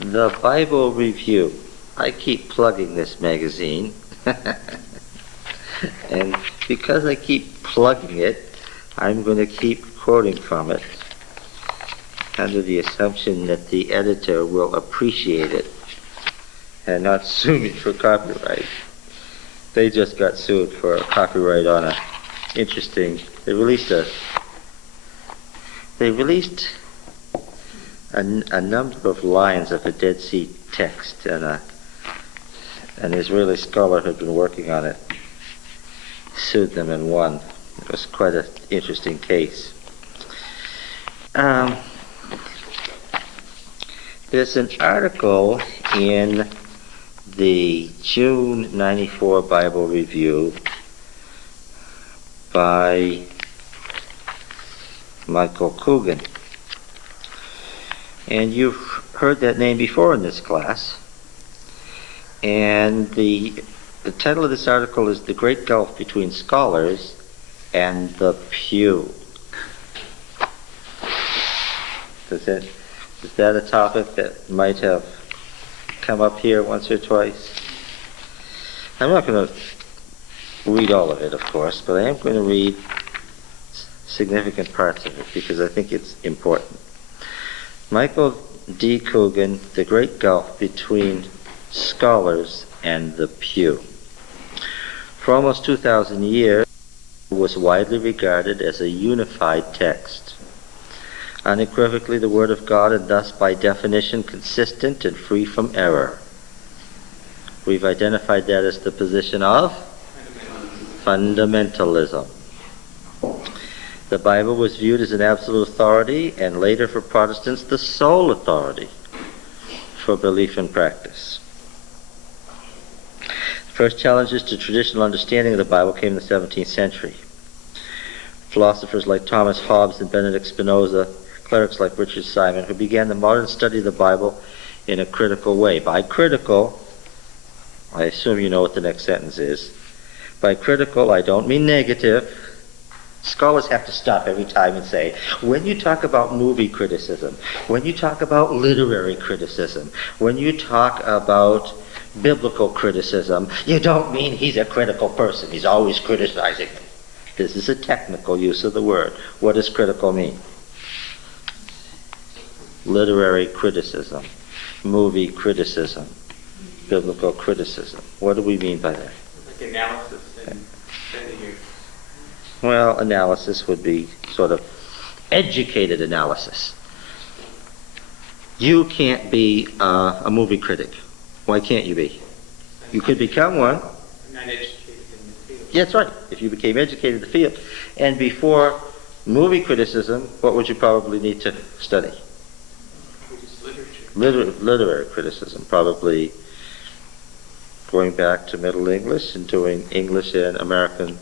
The Bible Review. I keep plugging this magazine. And because I keep plugging it, I'm going to keep quoting from it under the assumption that the editor will appreciate it and not sue me for copyright. They just got sued for copyright on a interesting. They released a number of lines of a Dead Sea text, and an Israeli scholar who had been working on it sued them and won. It was quite an interesting case. There's an article in the June '94 Bible Review by Michael Coogan. And you've heard that name before in this class. And the title of this article is The Great Gulf Between Scholars and the Pew. Is that a topic that might have come up here once or twice? I'm not going to read all of it, of course, but I am going to read significant parts of it because I think it's important. Michael D. Coogan, The Great Gulf Between Scholars and the Pew. For almost 2,000 years, it was widely regarded as a unified text, unequivocally the Word of God, and thus by definition consistent and free from error. We've identified that as the position of fundamentalism. The Bible was viewed as an absolute authority, and later for Protestants the sole authority for belief and practice. The first challenges to traditional understanding of the Bible came in the 17th century. Philosophers like Thomas Hobbes and Benedict Spinoza, clerics like Richard Simon, who began the modern study of the Bible in a critical way. By critical, I assume you know what the next sentence is. By critical, I don't mean negative. Scholars have to stop every time and say, when you talk about movie criticism, when you talk about literary criticism, when you talk about biblical criticism, you don't mean he's a critical person. He's always criticizing. This is a technical use of the word. What does critical mean? Literary criticism, movie criticism, biblical criticism. What do we mean by that? Like analysis and study. Well, analysis would be sort of educated analysis. You can't be a movie critic. Why can't you be? You could become one. I'm not educated in the field. Yeah, that's right. If you became educated in the field. And before movie criticism, what would you probably need to study? Literature. Literary criticism, probably going back to Middle English and doing English and American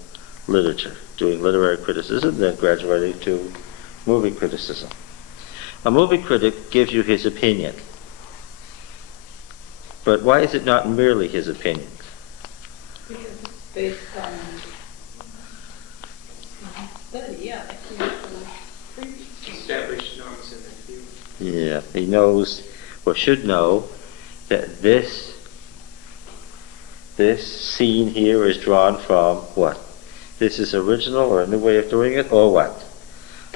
literature, doing literary criticism, then graduating to movie criticism. A movie critic gives you his opinion. But why is it not merely his opinion? Because it's based on study, yeah. Established norms in the field. Yeah, he knows, or should know, that this scene here is drawn from what? This is original or a new way of doing it, or what?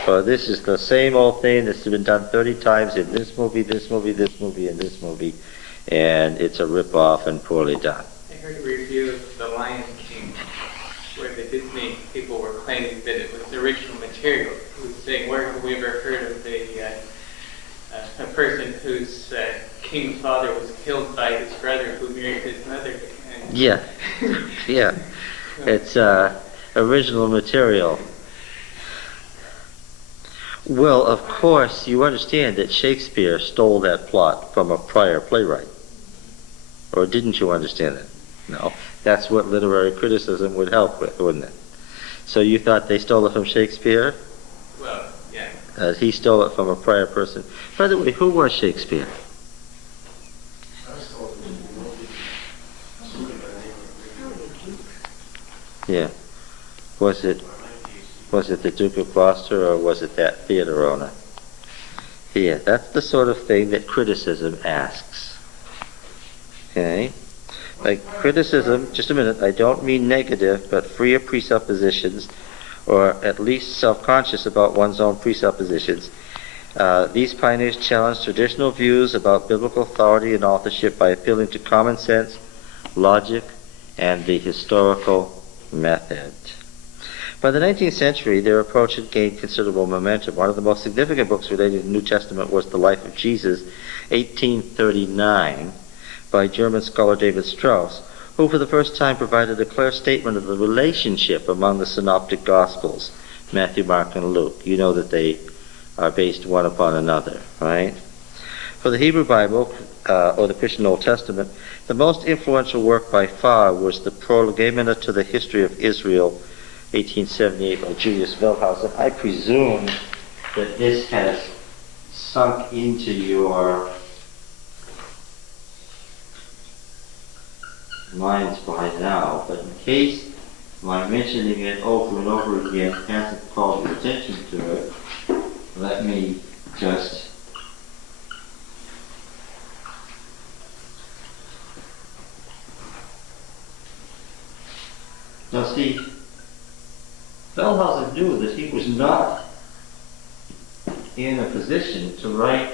Or this is the same old thing that's been done 30 times in this movie, this movie, this movie, and this movie, and it's a rip-off and poorly done. I heard a review of The Lion King where the Disney people were claiming that it was original material. Who was saying, where have we ever heard of a person whose king's father was killed by his brother who married his mother? And Yeah, yeah. It's original material. Well, of course, you understand that Shakespeare stole that plot from a prior playwright. Or didn't you understand that? No. That's what literary criticism would help with, wouldn't it? So you thought they stole it from Shakespeare? Well, yeah. He stole it from a prior person. By the way, who was Shakespeare? Yeah. Was it the Duke of Gloucester, or was it that theater owner? Yeah, that's the sort of thing that criticism asks. Okay? Like criticism, just a minute, I don't mean negative, but free of presuppositions, or at least self-conscious about one's own presuppositions. These pioneers challenged traditional views about biblical authority and authorship by appealing to common sense, logic, and the historical method. By the 19th century, their approach had gained considerable momentum. One of the most significant books relating to the New Testament was The Life of Jesus, 1839, by German scholar David Strauss, who for the first time provided a clear statement of the relationship among the synoptic Gospels, Matthew, Mark, and Luke. You know that they are based one upon another, right? For the Hebrew Bible, or the Christian Old Testament, the most influential work by far was the Prolegomena to the History of Israel, 1878, by Julius Wellhausen. I presume that this has sunk into your minds by now, but in case my mentioning it over and over again hasn't called your attention to it, let me just now see, Wellhausen knew that he was not in a position to write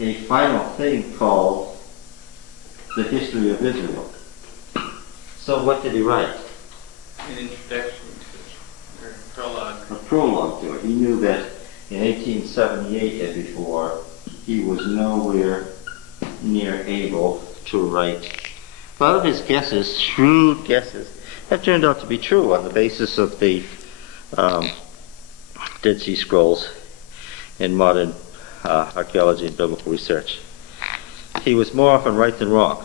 a final thing called the History of Israel. So what did he write? An introduction to it, or a prologue. A prologue to it. He knew that in 1878 and before, he was nowhere near able to write. A lot of his guesses, shrewd guesses, have turned out to be true on the basis of the Dead Sea Scrolls in modern archaeology and biblical research. He was more often right than wrong.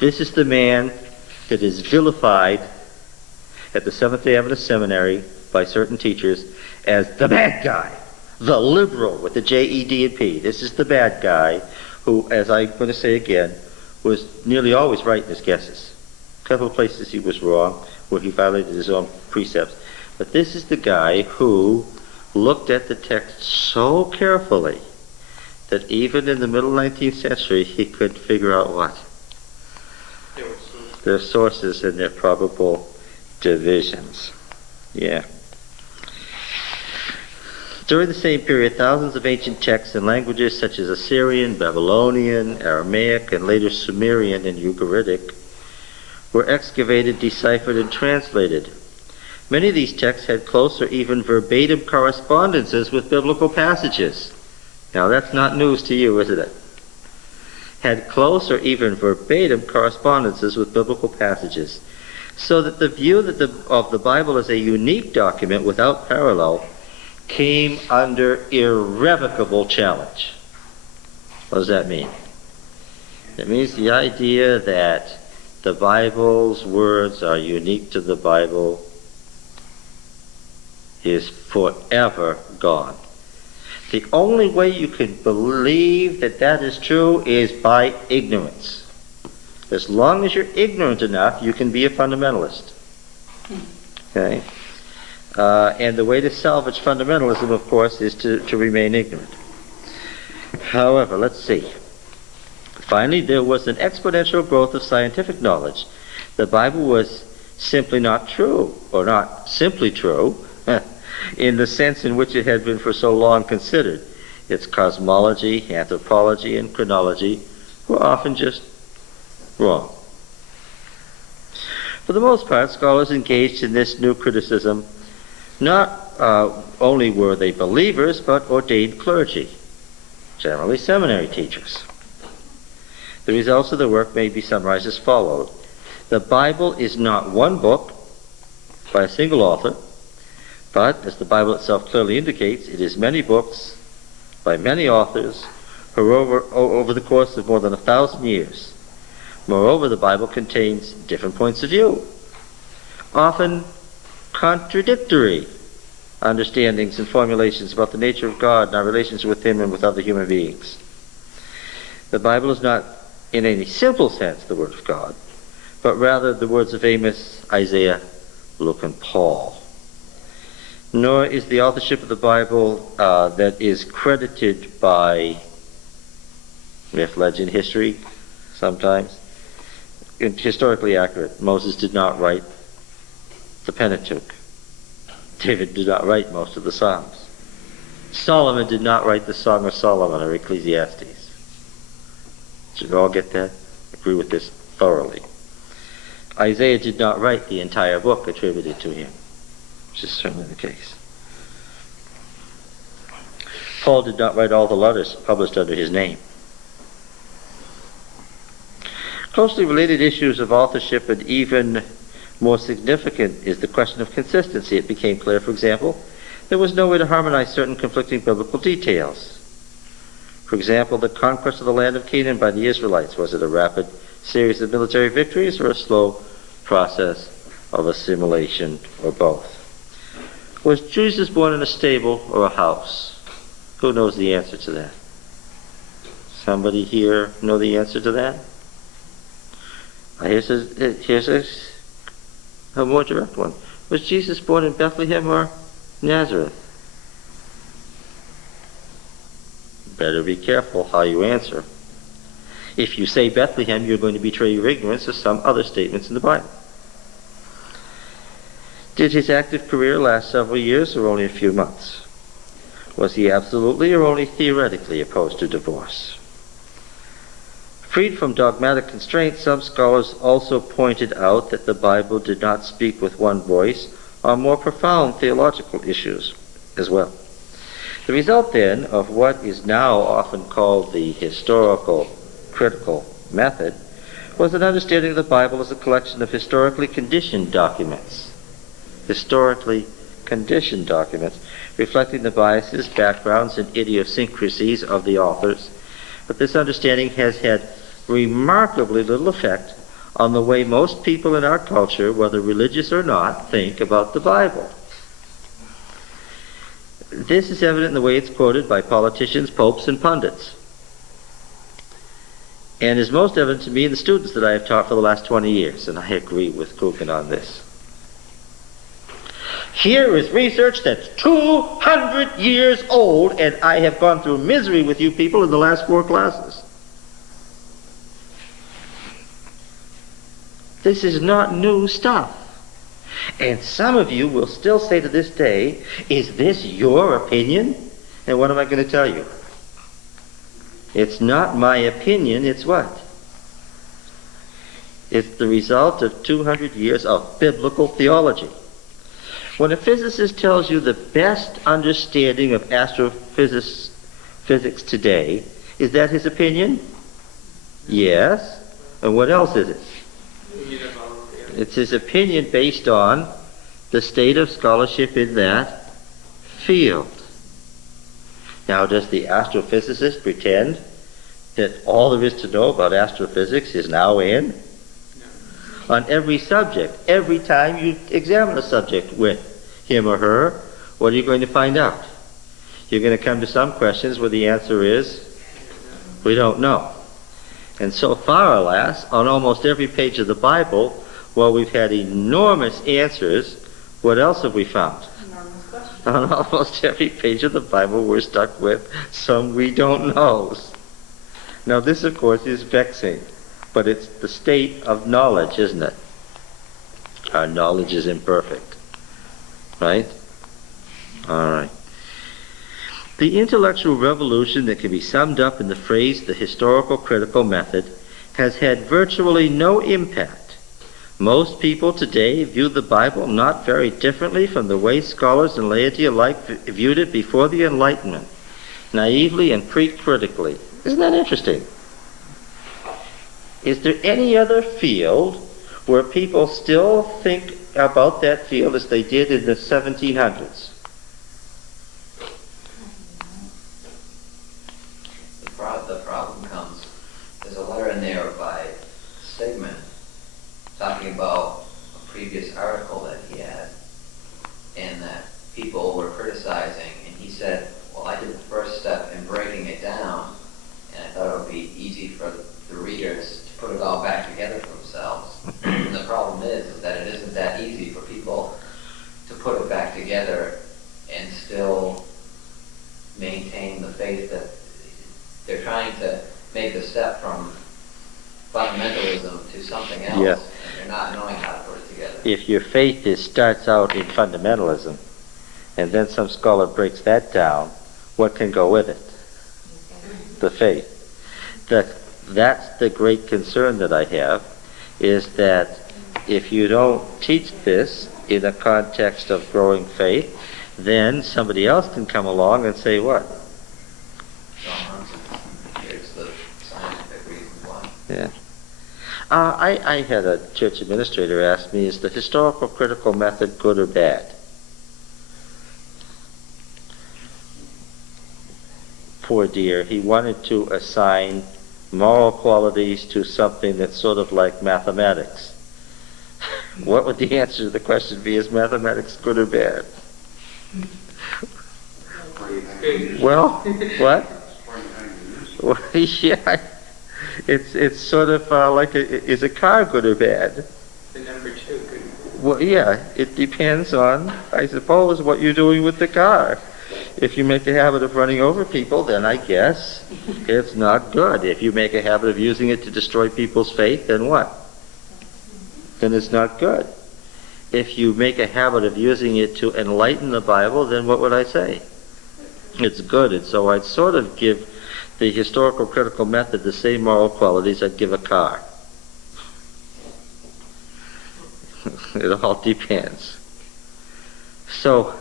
This is the man that is vilified at the Seventh-day Adventist Seminary by certain teachers as the bad guy, the liberal with the J, E, D, and P. This is the bad guy who, as I'm going to say again, was nearly always right in his guesses. A couple of places he was wrong, where he violated his own precepts. But this is the guy who looked at the text so carefully that even in the middle 19th century he could figure out what? Their sources and their probable divisions. Yeah. During the same period, thousands of ancient texts in languages such as Assyrian, Babylonian, Aramaic, and later Sumerian and Ugaritic were excavated, deciphered, and translated. Many of these texts had close or even verbatim correspondences with biblical passages. Now that's not news to you, isn't it? Had close or even verbatim correspondences with biblical passages, so that the view of the Bible as a unique document without parallel came under irrevocable challenge. What does that mean? It means the idea that the Bible's words are unique to the Bible is forever gone. The only way you can believe that that is true is by ignorance. As long as you're ignorant enough, you can be a fundamentalist. Okay? And the way to salvage fundamentalism, of course, is to remain ignorant. However, let's see. Finally, there was an exponential growth of scientific knowledge. The Bible was simply not true, or not simply true, in the sense in which it had been for so long considered. Its cosmology, anthropology, and chronology were often just wrong. For the most part, scholars engaged in this new criticism not only were they believers, but ordained clergy, generally seminary teachers. The results of the work may be summarized as follows. The Bible is not one book by a single author, but, as the Bible itself clearly indicates, it is many books by many authors who over the course of more than 1,000 years. Moreover, the Bible contains different points of view, often contradictory understandings and formulations about the nature of God and our relations with Him and with other human beings. The Bible is not, in any simple sense, the Word of God, but rather the words of Amos, Isaiah, Luke, and Paul. nor is the authorship of the Bible that is credited by myth, legend, history, sometimes, historically accurate. Moses did not write the Pentateuch. David did not write most of the Psalms. Solomon did not write the Song of Solomon or Ecclesiastes. Should we all get that? Agree with this thoroughly. Isaiah did not write the entire book attributed to him, which is certainly the case. Paul did not write all the letters published under his name. Closely related issues of authorship, and even more significant is the question of consistency. It became clear, for example, there was no way to harmonize certain conflicting biblical details. For example, the conquest of the land of Canaan by the Israelites. Was it a rapid series of military victories or a slow process of assimilation, or both? Was Jesus born in a stable or a house? Who knows the answer to that? Somebody here know the answer to that? Here's a more direct one. Was Jesus born in Bethlehem or Nazareth? Better be careful how you answer. If you say Bethlehem, you're going to betray your ignorance of some other statements in the Bible. Did his active career last several years or only a few months? Was he absolutely or only theoretically opposed to divorce? Freed from dogmatic constraints, some scholars also pointed out that the Bible did not speak with one voice on more profound theological issues as well. The result, then, of what is now often called the historical critical method was an understanding of the Bible as a collection of historically conditioned documents. Historically conditioned documents reflecting the biases, backgrounds, and idiosyncrasies of the authors. But this understanding has had remarkably little effect on the way most people in our culture, whether religious or not, think about the Bible. This is evident in the way it's quoted by politicians, popes, and pundits, and is most evident to me in the students that I have taught for the last 20 years, and I agree with Coogan on this. Here is research that's 200 years old, and I have gone through misery with you people in the last 4 classes. This is not new stuff. And some of you will still say to this day, is this your opinion? And what am I going to tell you? It's not my opinion, it's what? It's the result of 200 years of biblical theology. When a physicist tells you the best understanding of astrophysics today, is that his opinion? Yes. And what else is it? It's his opinion based on the state of scholarship in that field. Now, does the astrophysicist pretend that all there is to know about astrophysics is now in? No. On every subject, every time you examine a subject with him or her, what are you going to find out? You're going to come to some questions where the answer is, we don't know. And so far, alas, on almost every page of the Bible, while we've had enormous answers, what else have we found? Enormous questions. On almost every page of the Bible, we're stuck with some we don't knows. Now, this, of course, is vexing, but it's the state of knowledge, isn't it? Our knowledge is imperfect. Right? All right. The intellectual revolution that can be summed up in the phrase the historical critical method has had virtually no impact. Most people today view the Bible not very differently from the way scholars and laity alike viewed it before the Enlightenment, naively and pre-critically. Isn't that interesting? Is there any other field where people still think about that field as they did in the 1700s? The problem comes, there's a letter in there by Stegman talking about a previous article that he had and that people were criticizing, and he said, well, I did the first step in breaking it down, and I thought it would be easy for the readers to put it all back together for themselves. And the problem is that it isn't that easy for people to put it back together they're trying to make the step from fundamentalism to something else, Yeah. and they're not knowing how to put it together. If your faith starts out in fundamentalism, and then some scholar breaks that down, what can go with it? The faith. That's the great concern that I have, is that if you don't teach this in a context of growing faith, then somebody else can come along and say what? Here's the scientific reasons why. Yeah. I had a church administrator ask me, is the historical critical method good or bad? Poor dear, he wanted to assign moral qualities to something that's sort of like mathematics. What would the answer to the question be? Is mathematics good or bad? Well, what? Well, yeah, it's sort of like, is a car good or bad? The number 2 could. Well, yeah, it depends on, I suppose, what you're doing with the car. If you make a habit of running over people, then I guess it's not good. If you make a habit of using it to destroy people's faith, then what? Then it's not good. If you make a habit of using it to enlighten the Bible, then what would I say? It's good. And so I'd sort of give the historical critical method the same moral qualities I'd give a car. It all depends. So,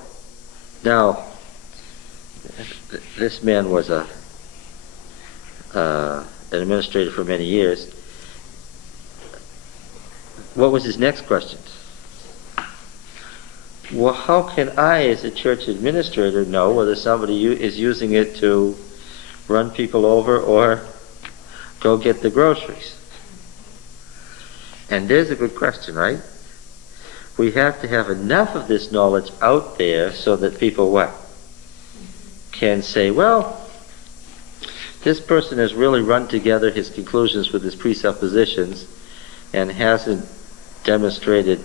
now, this man was an administrator for many years. What was his next question? Well, how can I, as a church administrator, know whether somebody is using it to run people over or go get the groceries? And there's a good question, right? We have to have enough of this knowledge out there so that people what? Can say, well, this person has really run together his conclusions with his presuppositions and hasn't demonstrated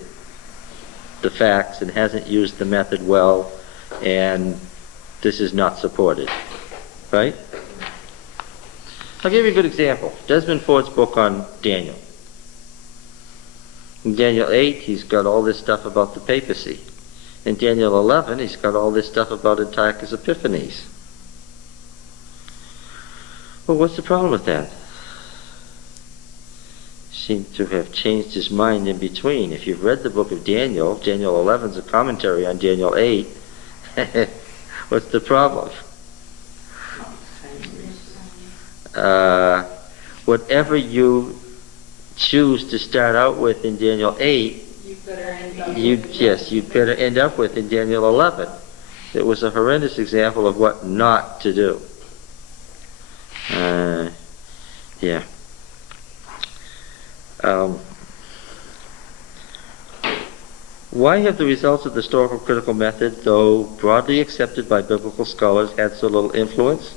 the facts and hasn't used the method well, and this is not supported. Right? I'll give you a good example. Desmond Ford's book on Daniel. In Daniel 8, he's got all this stuff about the papacy. In Daniel 11, he's got all this stuff about Antiochus Epiphanes. Well, what's the problem with that? Seems to have changed his mind in between. If you've read the book of Daniel, Daniel 11 is a commentary on Daniel 8. What's the problem? Whatever you choose to start out with in Daniel 8, you'd better end up with in Daniel 11. It was a horrendous example of what not to do. Yeah. Why have the results of the historical critical method, though broadly accepted by biblical scholars, had so little influence?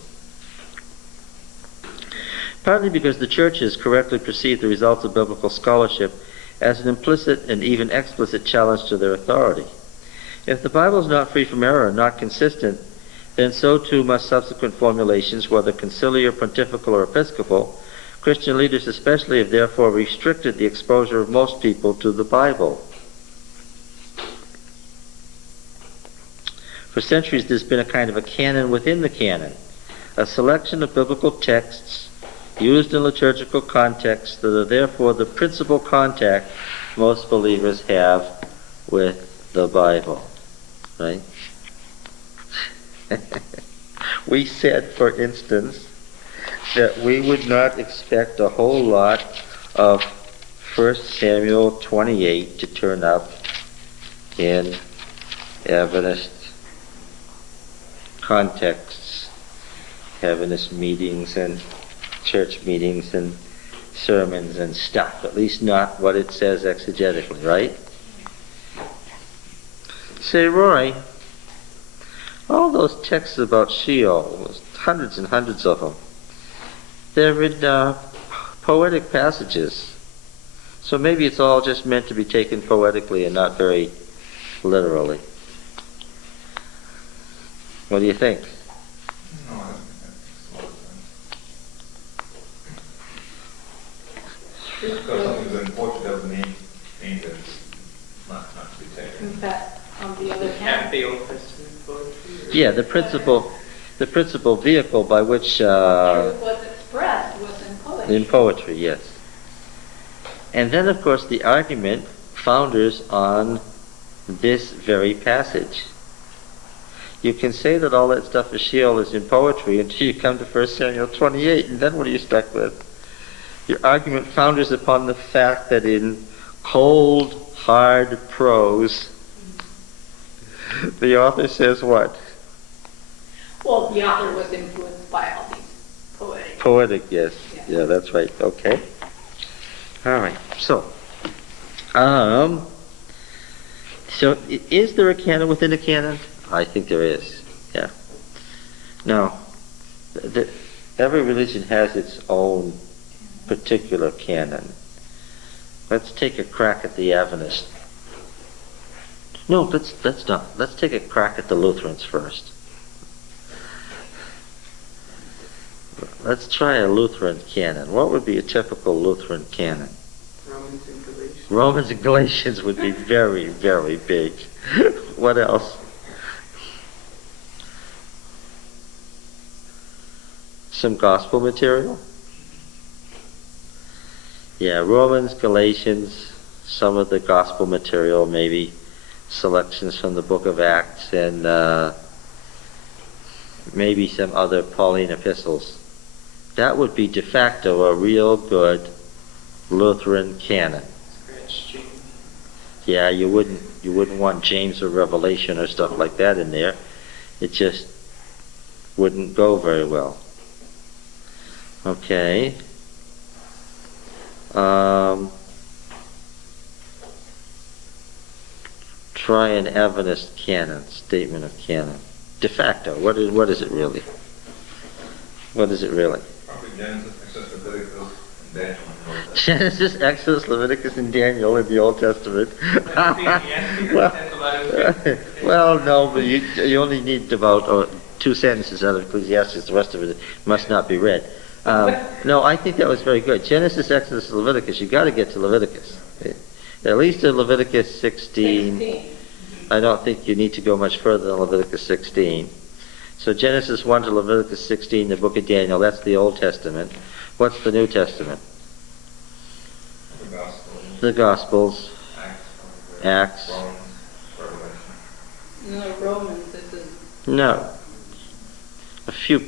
Partly because the churches correctly perceived the results of biblical scholarship as an implicit and even explicit challenge to their authority. If the Bible is not free from error and not consistent, then so too must subsequent formulations, whether conciliar, pontifical, or episcopal. Christian leaders especially have therefore restricted the exposure of most people to the Bible. For centuries there's been a kind of a canon within the canon, a selection of biblical texts used in liturgical contexts that are therefore the principal contact most believers have with the Bible. Right? We said, for instance, that we would not expect a whole lot of 1 Samuel 28 to turn up in Adventist contexts, Adventist meetings and church meetings and sermons and stuff, at least not what it says exegetically, right? Say, Roy, all those texts about Sheol, there's hundreds and hundreds of them, they're in poetic passages. So maybe it's all just meant to be taken poetically and not very literally. What do you think? No, I don't think that makes a lot of sense. Because something's been imported doesn't mean that it's not to be taken. In fact, on the other Have hand, the Old Testament poetry? or- Yeah, the principal vehicle by which, truth was expressed was in poetry. in poetry, yes. And then, of course, the argument founders on this very passage. You can say that all that stuff is Sheol is in poetry until you come to 1 Samuel 28, and then what are you stuck with? Your argument founders upon the fact that in cold, hard prose, the author says what? Well, the author was influenced by all these poetic. Poetic, yes. Yeah. Yeah, that's right. Okay. All right. So is there a canon within a canon? I think there is. Yeah. Now, every religion has its own particular canon. Let's take a crack at the Adventists. No, let's not. Let's take a crack at the Lutherans first. Let's try a Lutheran canon. What would be a typical Lutheran canon? Romans and Galatians. Romans and Galatians would be very, very big. What else? Some gospel material? Yeah, Romans, Galatians, some of the gospel material, maybe selections from the book of Acts, and maybe some other Pauline epistles. That would be de facto a real good Lutheran canon. Scratch James. Yeah, you wouldn't want James or Revelation or stuff like that in there. It just wouldn't go very well. Okay. Try an Adventist canon, statement of canon. De facto, what is it really? What is it really? Probably Genesis, Exodus, Leviticus, and Daniel in the Old Testament. Genesis, Exodus, Leviticus, and Daniel in the Old Testament. Well, no, but you only need about 2 sentences out of Ecclesiastes. The rest of it must not be read. No, I think that was very good. Genesis, Exodus, Leviticus. You got to get to Leviticus. At least in Leviticus 16. I don't think you need to go much further than Leviticus 16. So Genesis 1 to Leviticus 16, the book of Daniel, that's the Old Testament. What's the New Testament? The Gospels, The Gospels, Acts. Romans, Revelation. No, Romans, this is, No. A few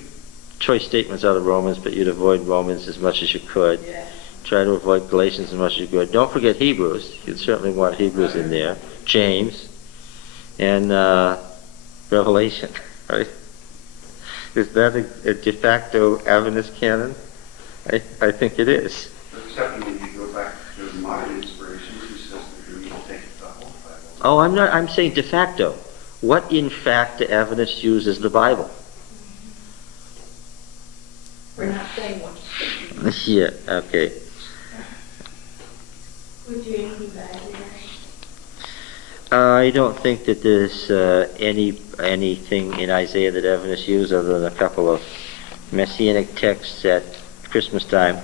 choice statements out of Romans, but you'd avoid Romans as much as you could. yeah. Try to avoid Galatians as much as you could. Don't forget Hebrews. You'd certainly want Hebrews in there. James. And Revelation. Right? Is that a de facto Adventist canon? I think it is. Except when you go back to modern inspiration, who says that you need to take the whole Bible. Oh, I'm saying de facto. What in fact the Adventists use as the Bible? We're not saying what. Yeah, okay. Would you include that in there? I don't think that there's anything in Isaiah that Adventists use other than a couple of messianic texts at Christmas time.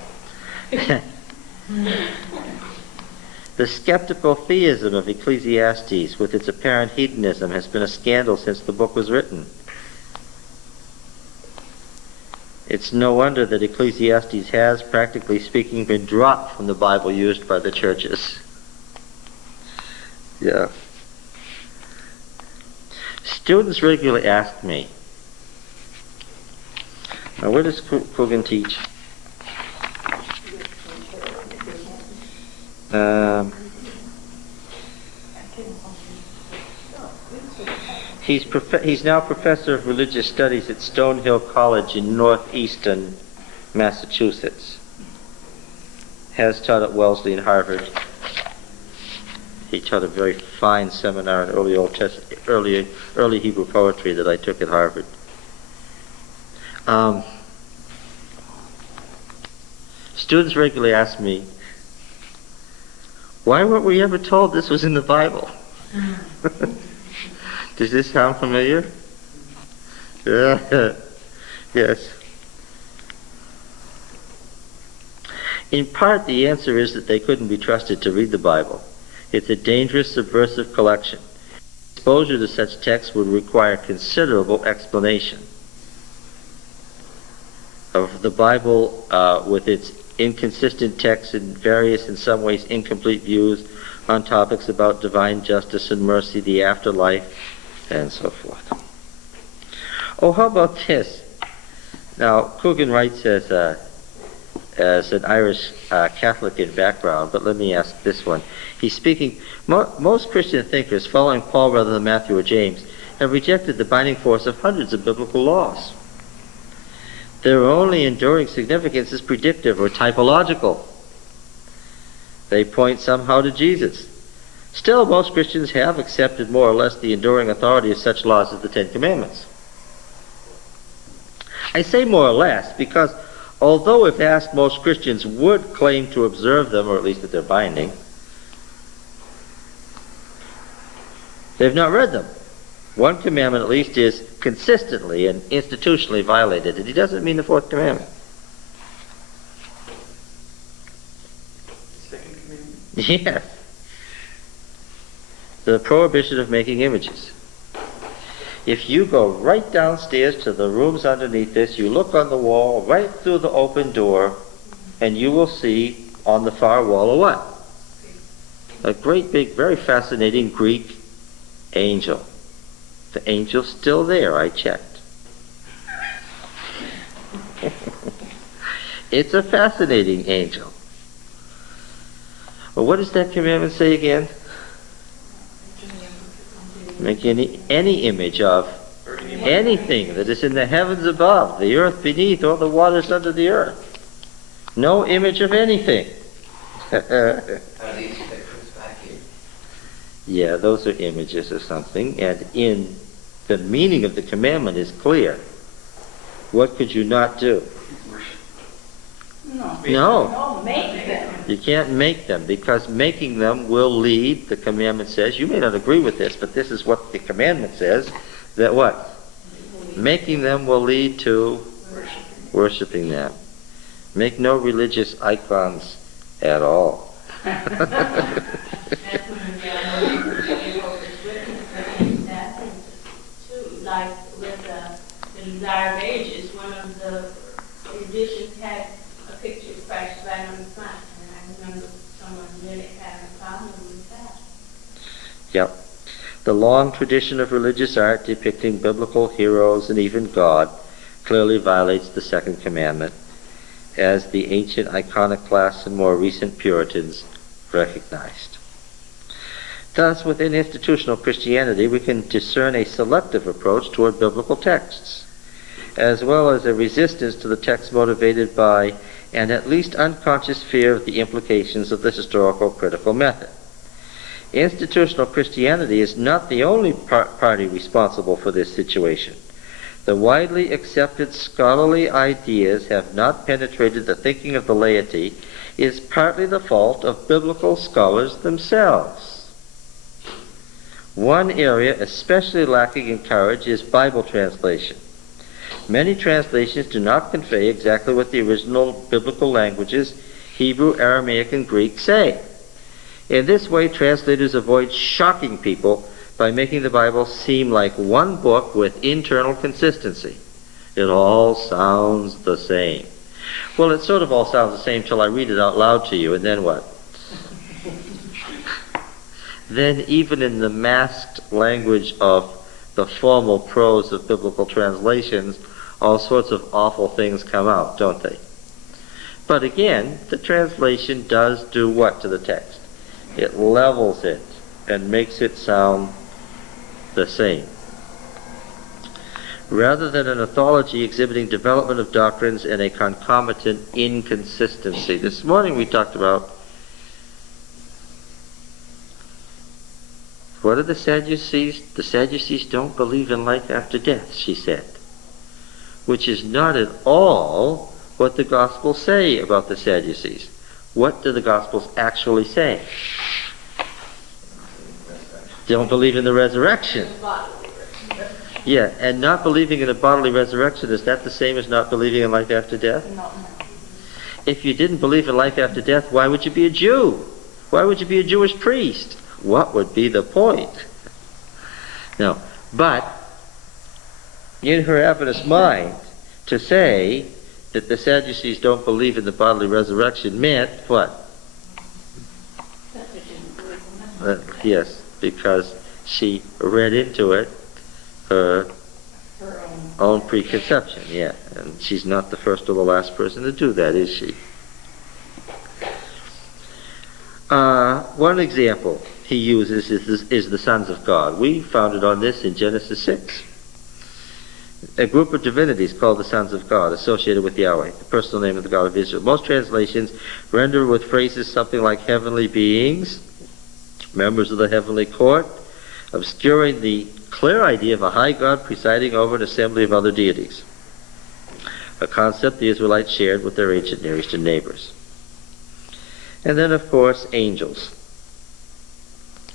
The skeptical theism of Ecclesiastes with its apparent hedonism has been a scandal since the book was written. It's no wonder that Ecclesiastes has, practically speaking, been dropped from the Bible used by the churches. Yeah. Students regularly ask me, now where does Coogan teach? He's now professor of religious studies at Stonehill College in northeastern Massachusetts. Has taught at Wellesley and Harvard. He taught a very fine seminar in early Hebrew poetry that I took at Harvard. Students regularly ask me, why weren't we ever told this was in the Bible? Does this sound familiar? Yeah. Yes. In part, the answer is that they couldn't be trusted to read the Bible. It's a dangerous, subversive collection. Exposure to such texts would require considerable explanation of the Bible with its inconsistent texts and various, in some ways, incomplete views on topics about divine justice and mercy, the afterlife, and so forth. Oh, how about this? Now, Coogan writes as an Irish Catholic in background, but let me ask this one. He's speaking, most Christian thinkers, following Paul rather than Matthew or James, have rejected the binding force of hundreds of biblical laws. Their only enduring significance is predictive or typological. They point somehow to Jesus. Still, most Christians have accepted more or less the enduring authority of such laws as the Ten Commandments. I say more or less because although if asked, most Christians would claim to observe them, or at least that they're binding, they've not read them. One commandment at least is consistently and institutionally violated, and he doesn't mean the fourth commandment. The second commandment. Yes. The prohibition of making images. If you go right downstairs to the rooms underneath this, you look on the wall right through the open door, and you will see on the far wall a what? A great big, very fascinating Greek angel. The angel's still there, I checked. It's a fascinating angel. Well, what does that commandment say again? Make any image of anything that is in the heavens above, the earth beneath, or the waters under the earth. No image of anything. Are these pictures back here? Yeah, those are images of something, and in the meaning of the commandment is clear. What could you not do? No. No. No, make them. You can't make them, because making them will lead, the commandment says, you may not agree with this, but this is what the commandment says, that what? Making them will lead to worshiping them. Make no religious icons at all. Like with the Desire of Ages, one of the editions had a picture of Christ right on the front, and I remember someone really having a problem with that. Yep. The long tradition of religious art depicting biblical heroes and even God clearly violates the second commandment, as the ancient iconoclasts and more recent Puritans recognized. Thus, within institutional Christianity, we can discern a selective approach toward biblical texts, as well as a resistance to the text motivated by an at least unconscious fear of the implications of the historical critical method. Institutional Christianity is not the only party responsible for this situation. The widely accepted scholarly ideas have not penetrated the thinking of the laity is partly the fault of biblical scholars themselves. One area especially lacking in courage is Bible translation. Many translations do not convey exactly what the original biblical languages, Hebrew, Aramaic, and Greek, say. In this way, translators avoid shocking people by making the Bible seem like one book with internal consistency. It all sounds the same. Well, it sort of all sounds the same till I read it out loud to you, and then what? Then even in the masked language of the formal prose of biblical translations, all sorts of awful things come out, don't they? But again, the translation does do what to the text? It levels it and makes it sound the same. Rather than an anthology exhibiting development of doctrines and a concomitant inconsistency. This morning we talked about what are the Sadducees? The Sadducees don't believe in life after death, she said, which is not at all what the Gospels say about the Sadducees. What do the Gospels actually say? Don't believe in the resurrection. Yeah, and not believing in a bodily resurrection, is that the same as not believing in life after death? No. if you didn't believe in life after death, why would you be a Jew? Why would you be a Jewish priest? What would be the point? No, but in her avidous mind, to say that the Sadducees don't believe in the bodily resurrection meant what? That they didn't believe in that. Yes, because she read into it her Her own preconception, yeah. And she's not the first or the last person to do that, is she? One example he uses is the sons of God. We founded on this in Genesis 6. A group of divinities called the sons of God, associated with Yahweh, the personal name of the God of Israel. Most translations render with phrases something like heavenly beings, members of the heavenly court, obscuring the clear idea of a high God presiding over an assembly of other deities, a concept the Israelites shared with their ancient Near Eastern neighbors. And then, of course, angels.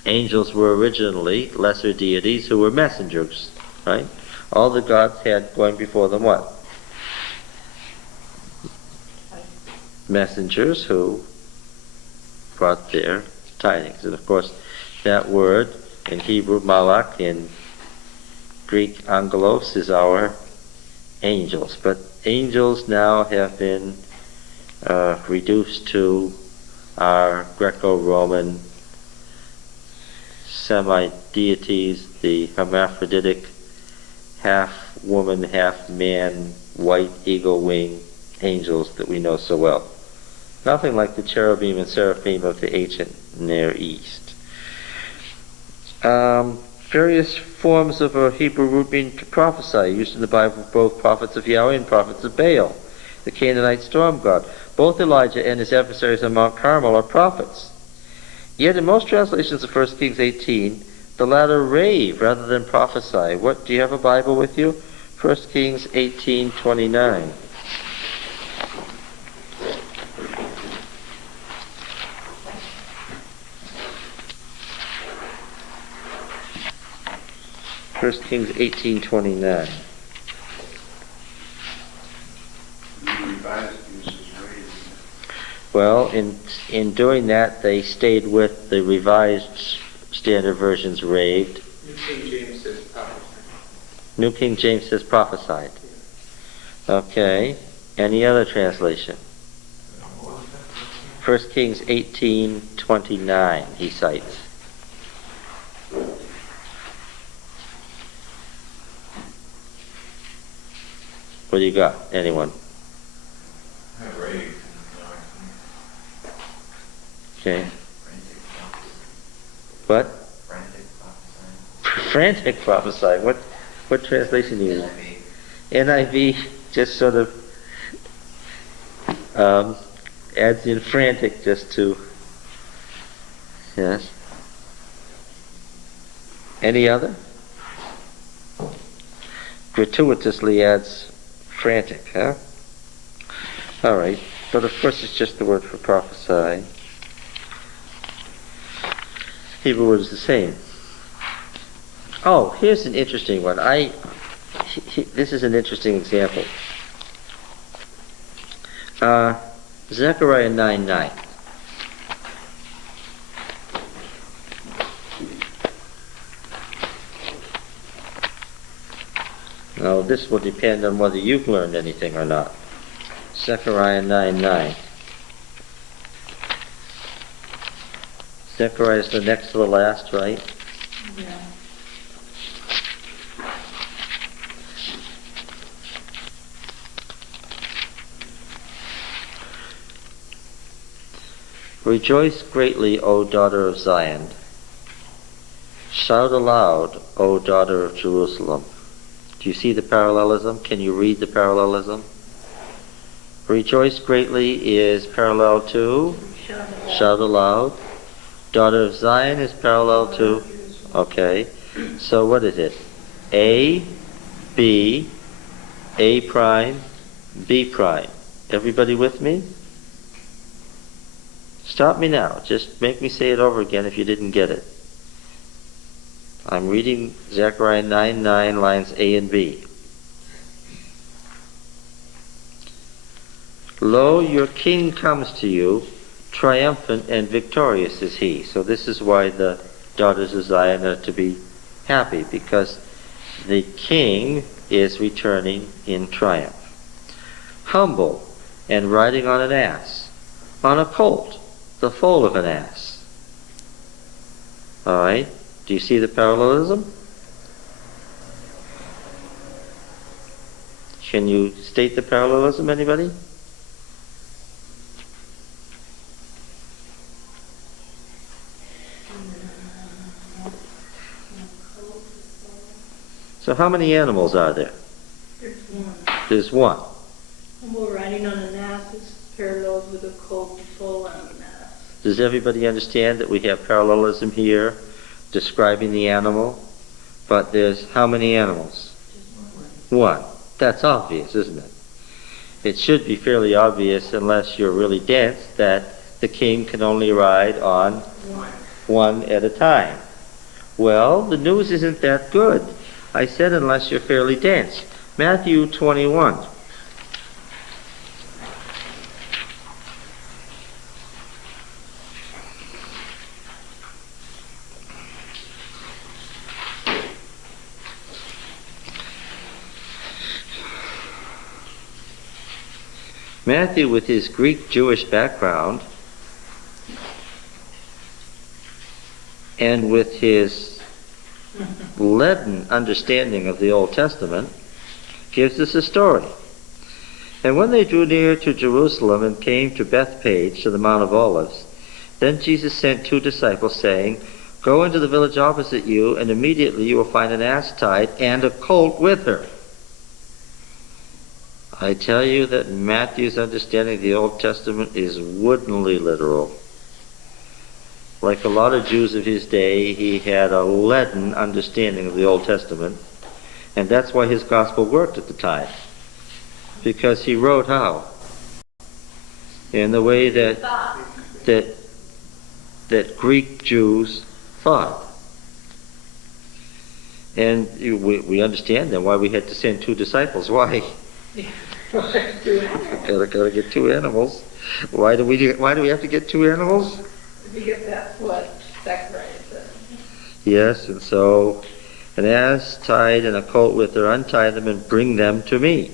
Angels were originally lesser deities who were messengers, right? All the gods had going before them what? Messengers who brought their tidings. And of course, that word in Hebrew, malach, in Greek, angelos, is our angels. But angels now have been reduced to our Greco-Roman semi-deities, the hermaphroditic half-woman, half-man, white eagle-wing angels that we know so well. Nothing like the cherubim and seraphim of the ancient Near East. Various forms of a Hebrew root meaning to prophesy, used in the Bible for both prophets of Yahweh and prophets of Baal, the Canaanite storm god. Both Elijah and his adversaries on Mount Carmel are prophets. Yet in most translations of 1 Kings 18, the latter rave rather than prophesy. What, do you have a Bible with you? 1 Kings 18:29. First Kings 18:29. Well, in doing that, they stayed with the Revised Standard Version's raved. New King James says prophesied. New King James says prophesied. Okay. Any other translation? 1 Kings 18:29 he cites. What do you got? Anyone? Okay. What? Frantic prophesy. What translation do you use? NIV just sort of adds in frantic just to, yes. Any other? Gratuitously adds frantic, huh? All right. But of course it's just the word for prophesy. Hebrew word is the same. Oh, here's an interesting one. This is an interesting example. Zechariah 9:9. Now, this will depend on whether you've learned anything or not. Zechariah 9:9. Zechariah is the next to the last, right? Yeah. Rejoice greatly, O daughter of Zion. Shout aloud, O daughter of Jerusalem. Do you see the parallelism? Can you read the parallelism? Rejoice greatly is parallel to shout aloud. Daughter of Zion is parallel to, okay. So what is it? A, B, A prime, B prime. Everybody with me? Stop me now. Just make me say it over again if you didn't get it. I'm reading Zechariah 9:9, lines A and B. Lo, your king comes to you, triumphant and victorious is he. So this is why the daughters of Zion are to be happy, because the king is returning in triumph. Humble and riding on an ass, on a colt, the foal of an ass. All right, do you see the parallelism? Can you state the parallelism, anybody? So how many animals are there? There's one. There's one. Humble riding on an ass is parallels with a colt, the foal on an ass. Does everybody understand that we have parallelism here describing the animal? But there's how many animals? One. That's obvious, isn't it? It should be fairly obvious, unless you're really dense, that the king can only ride on one at a time. Well, the news isn't that good. I said unless you're fairly dense. Matthew 21. Matthew, with his Greek-Jewish background, and with his leaden understanding of the Old Testament, gives us a story. And when they drew near to Jerusalem and came to Bethpage, to the Mount of Olives, then Jesus sent 2 disciples, saying, Go into the village opposite you, and immediately you will find an ass tied and a colt with her. I tell you that Matthew's understanding of the Old Testament is woodenly literal. Like a lot of Jews of his day, he had a leaden understanding of the Old Testament, and that's why his gospel worked at the time. Because he wrote how? In the way that Greek Jews thought. And we understand then why we had to send 2 disciples. Why? Gotta get 2 animals. Why do we have to get 2 animals? Because that's what Zechariah said. Yes, and so an ass tied and a colt with her, untie them and bring them to me.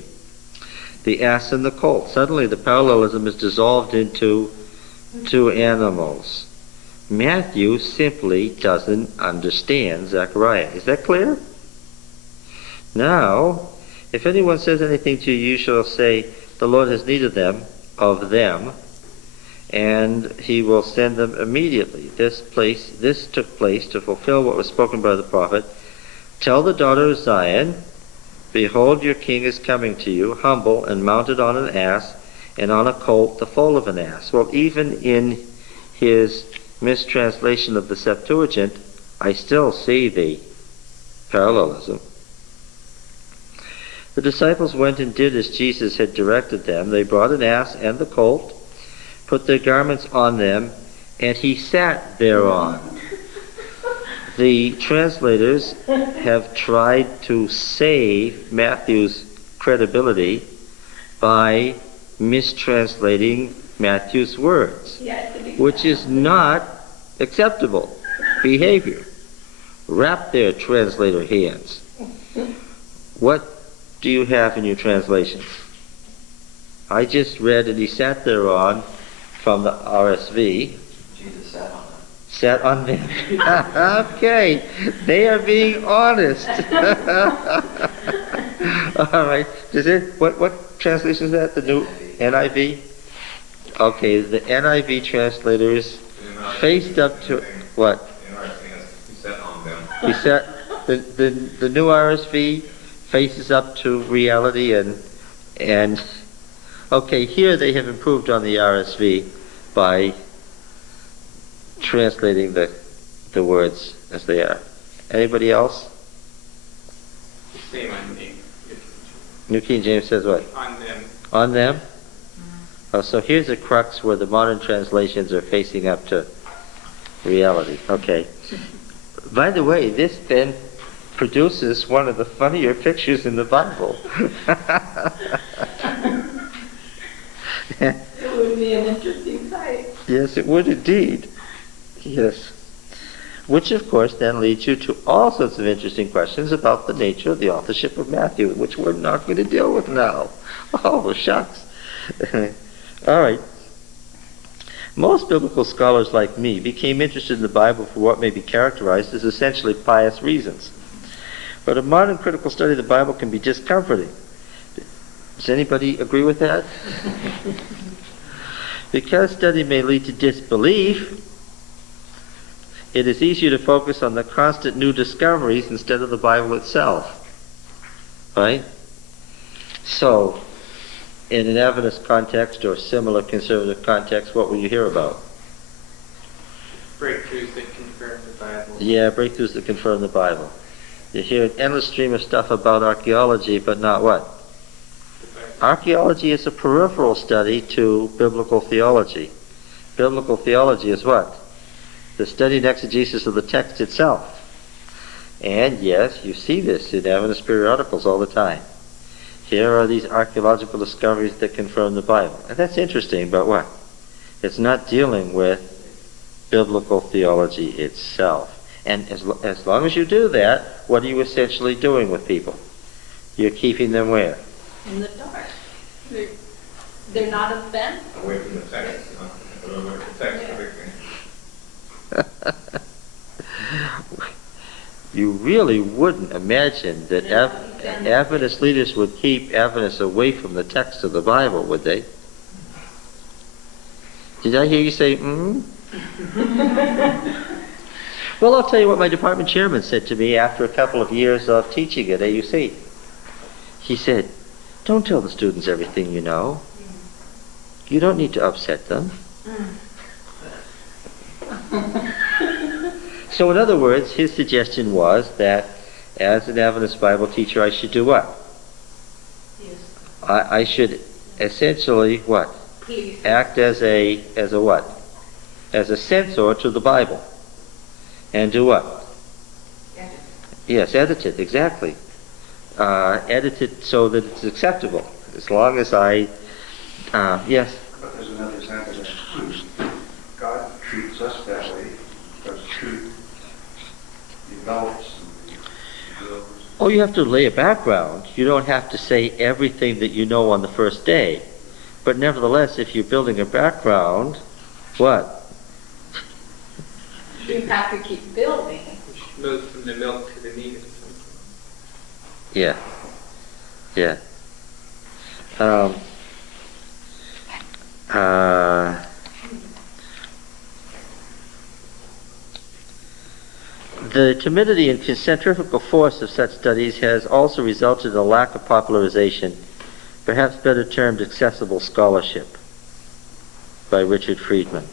The ass and the colt. Suddenly the parallelism is dissolved into 2 animals. Matthew simply doesn't understand Zechariah. Is that clear? Now, if anyone says anything to you, you shall say, The Lord has need of them, and he will send them immediately. This took place to fulfill what was spoken by the prophet. Tell the daughter of Zion, Behold, your king is coming to you, humble and mounted on an ass, and on a colt, the foal of an ass. Well, even in his mistranslation of the Septuagint, I still see the parallelism. The disciples went and did as Jesus had directed them. They brought an ass and the colt, put their garments on them, and he sat thereon. The translators have tried to save Matthew's credibility by mistranslating Matthew's words, which is not acceptable behavior. Wrap their translator hands. What do you have in your translations? I just read, and he sat thereon from the RSV. Jesus sat on them. Sat on them. Okay, they are being honest. All right. What translation is that? The new NIV? Okay, the NIV translators faced up to what? He sat on them. He sat. The new RSV faces up to reality, and okay, here they have improved on the RSV by translating the words as they are. Anybody else? The same on me. New King James says what? On them. On them? Oh, so here's a crux where the modern translations are facing up to reality. Okay. By the way, this then produces one of the funnier pictures in the Bible. It would be an interesting sight. Yes, it would indeed. Yes. Which, of course, then leads you to all sorts of interesting questions about the nature of the authorship of Matthew, which we're not going to deal with now. Oh, shucks. All right. Most biblical scholars like me became interested in the Bible for what may be characterized as essentially pious reasons. But a modern critical study of the Bible can be discomforting. Does anybody agree with that? Because study may lead to disbelief, it is easier to focus on the constant new discoveries instead of the Bible itself. Right? So, in an Adventist context or similar conservative context, what will you hear about? Breakthroughs that confirm the Bible. Yeah, breakthroughs that confirm the Bible. You hear an endless stream of stuff about archaeology, but not what? The Bible. Archaeology is a peripheral study to biblical theology. Biblical theology is what? The study and exegesis of the text itself. And yes, you see this in Adventist periodicals all the time. Here are these archaeological discoveries that confirm the Bible. And that's interesting, but what? It's not dealing with biblical theology itself. And as long as you do that, what are you essentially doing with people? You're keeping them where? In the dark. They're not offense. Away from the text, away from the text, Yeah. everything. You really wouldn't imagine that Adventist leaders would keep Adventists away from the text of the Bible, would they? Did I hear you say, Well, I'll tell you what my department chairman said to me after a couple of years of teaching at AUC. He said, don't tell the students everything you know. You don't need to upset them. So in other words, his suggestion was that as an Adventist Bible teacher, I should do what? Yes. I should essentially what? Please. Act as a what? As a censor to the Bible. And do what? Edit. Yes, edit it, exactly. Edit it so that it's acceptable. As long as I, yes. But there's another side of that too. God treats us that way because truth develops and grows. Oh, you have to lay a background. You don't have to say everything that you know on the first day. But nevertheless, if you're building a background, what? You have to keep building. We should move from the milk to the meat at some point. Yeah. Yeah. The timidity and centrifugal force of such studies has also resulted in a lack of popularization, perhaps better termed accessible scholarship, by Richard Friedman.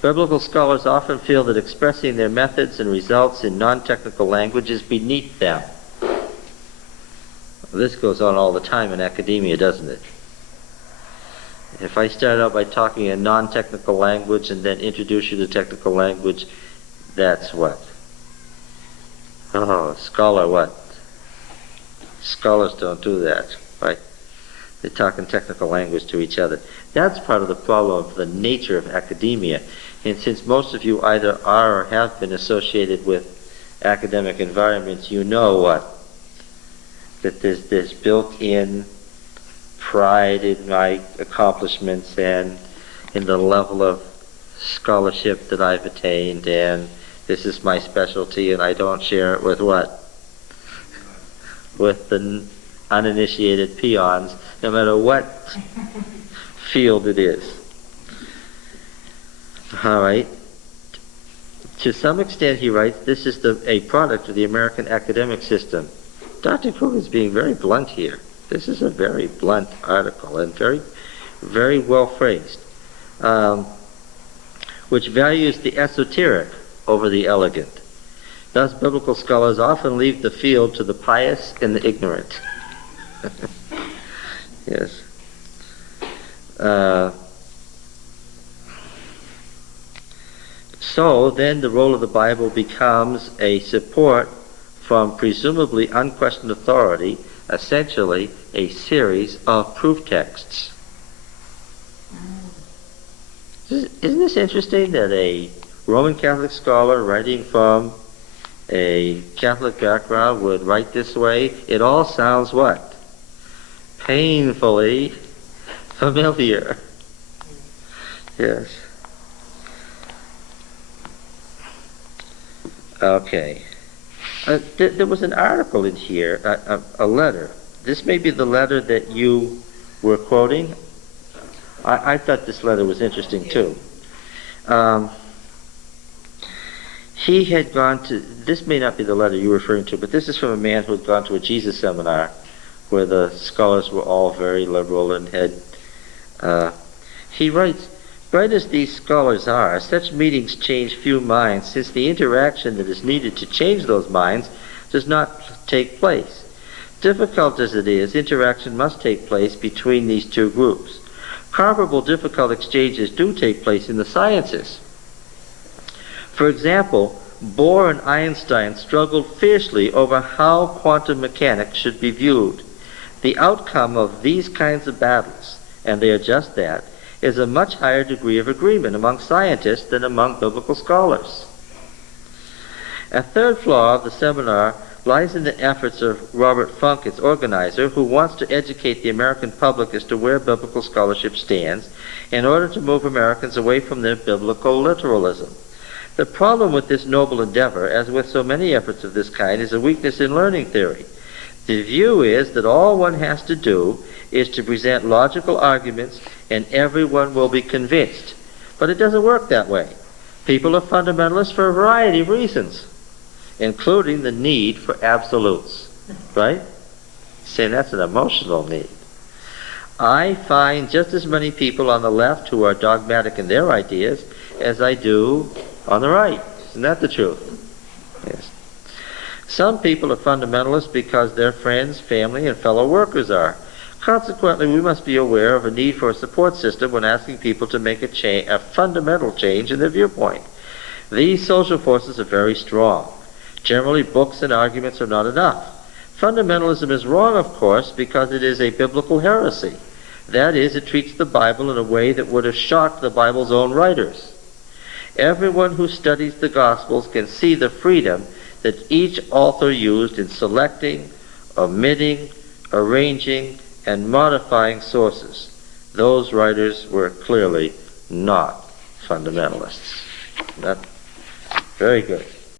Biblical scholars often feel that expressing their methods and results in non-technical language is beneath them. This goes on all the time in academia, doesn't it? If I start out by talking a non-technical language and then introduce you to technical language, that's what? Oh, scholar what? Scholars don't do that, right? They talk in technical language to each other. That's part of the problem of the nature of academia. And since most of you either are or have been associated with academic environments, you know what? That there's this built-in pride in my accomplishments and in the level of scholarship that I've attained, and this is my specialty and I don't share it with what? With the uninitiated peons, no matter what field it is. All right. To some extent, he writes, this is a product of the American academic system. Dr. Coogan is being very blunt here. This is a very blunt article and very, very well phrased, which values the esoteric over the elegant. Thus, biblical scholars often leave the field to the pious and the ignorant. Yes. So then the role of the Bible becomes a support from presumably unquestioned authority, essentially a series of proof texts. Isn't this interesting that a Roman Catholic scholar writing from a Catholic background would write this way? It all sounds what? Painfully familiar. Yes. Okay. There was an article in here, a letter. This may be the letter that you were quoting. I thought this letter was interesting too. He had gone to, this may not be the letter you're referring to, but this is from a man who had gone to a Jesus seminar where the scholars were all very liberal and had, he writes, "Bright as these scholars are, such meetings change few minds, since the interaction that is needed to change those minds does not take place. Difficult as it is, interaction must take place between these two groups. Comparable difficult exchanges do take place in the sciences. For example, Bohr and Einstein struggled fiercely over how quantum mechanics should be viewed. The outcome of these kinds of battles, and they are just that, is a much higher degree of agreement among scientists than among biblical scholars." A third flaw of the seminar lies in the efforts of Robert Funk, its organizer, who wants to educate the American public as to where biblical scholarship stands in order to move Americans away from their biblical literalism. The problem with this noble endeavor, as with so many efforts of this kind, is a weakness in learning theory. The view is that all one has to do is to present logical arguments and everyone will be convinced. But it doesn't work that way. People are fundamentalists for a variety of reasons, including the need for absolutes. Right? Saying that's an emotional need. I find just as many people on the left who are dogmatic in their ideas as I do on the right. Isn't that the truth? Yes. Some people are fundamentalists because their friends, family, and fellow workers are. Consequently, we must be aware of a need for a support system when asking people to make a fundamental change in their viewpoint. These social forces are very strong. Generally, books and arguments are not enough. Fundamentalism is wrong, of course, because it is a biblical heresy. That is, it treats the Bible in a way that would have shocked the Bible's own writers. Everyone who studies the Gospels can see the freedom that each author used in selecting, omitting, arranging, and modifying sources. Those writers were clearly not fundamentalists. Very good.